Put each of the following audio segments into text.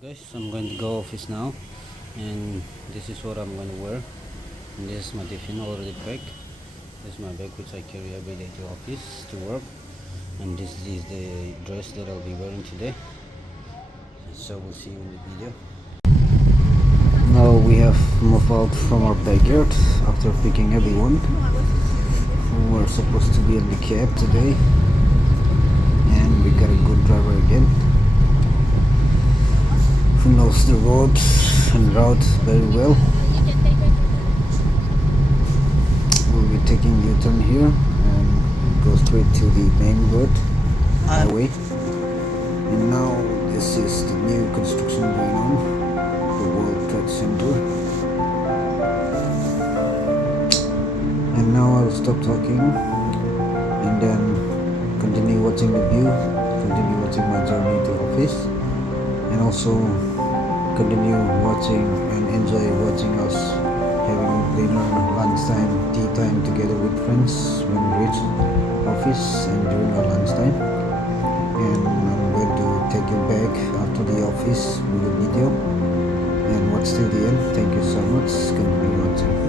Guys, I'm going to go office now, and this is what I'm going to wear. And this is my tiffin already packed. This is my bag which I carry every day to office to work, and this is the dress that I'll be wearing today. So we'll see you in the video. Now we have moved out from our backyard after picking everyone who were supposed to be in the cab today, and we got a good driver again who knows the road and route very well. We'll be taking U-turn here and go straight to the main road highway. And now this is the new construction going on, the World Trade Center. And now I'll stop talking and then continue watching the view, continue watching my journey to office, and also continue watching and enjoy watching us having dinner, lunchtime, tea time together with friends when we reach office and during our lunchtime. And I'm going to take you back after the office with a video, and watch till the end. Thank you so much. Continue watching.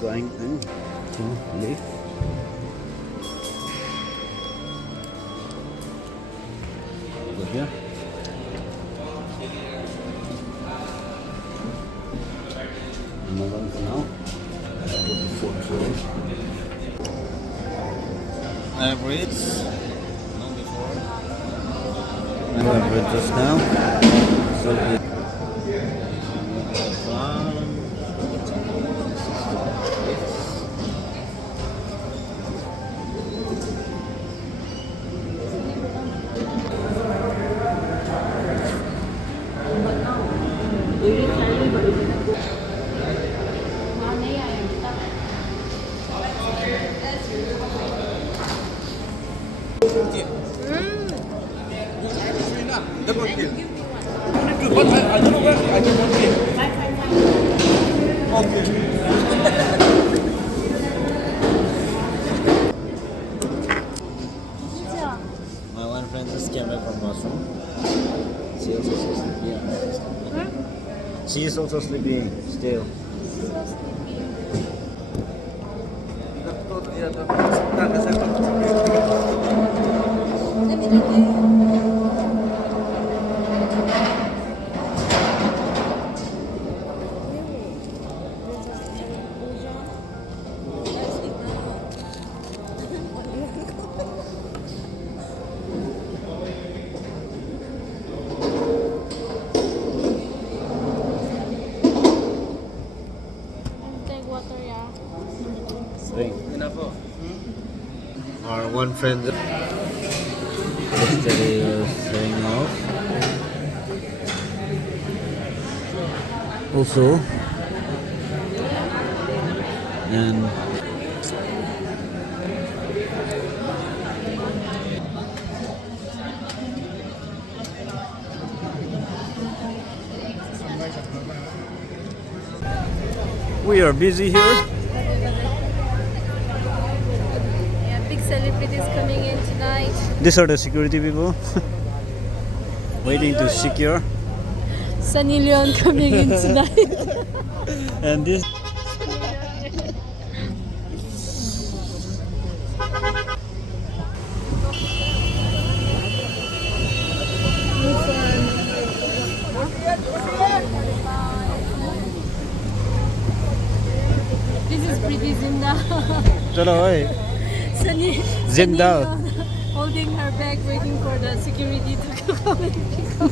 going in to live. Go here. Another one for now. Put the food through. I have reads. Not before. I have read just now. So my one friend just came back from washroom. She is also sleeping. She is also sleeping still. Take water, yeah. Drink. Our one friend yesterday was showing off. Also, and we are busy here. Yeah, big celebrities coming in tonight. These are the security people waiting to secure. Sunny Leon coming in tonight. And this This is pretty Zinda. Chalo, oi. Sunny Zinda. Leon holding her bag, waiting for the security to come and pick up.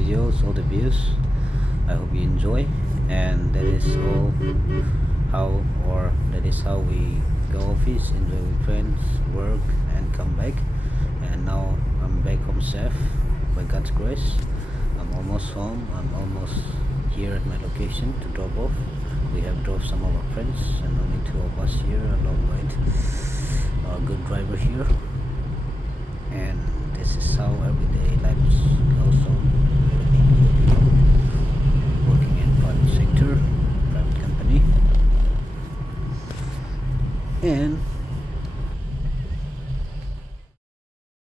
videos, all the views. I hope you enjoy, and that is all how, or that is how we go office, enjoy with friends, work, and come back. And now I'm back home safe by God's grace. I'm almost home. I'm almost here at my location to drop off. We have drove some of our friends, and only two of us here along with a good driver here. And this is how everyday life goes on. Working in private sector, private company, and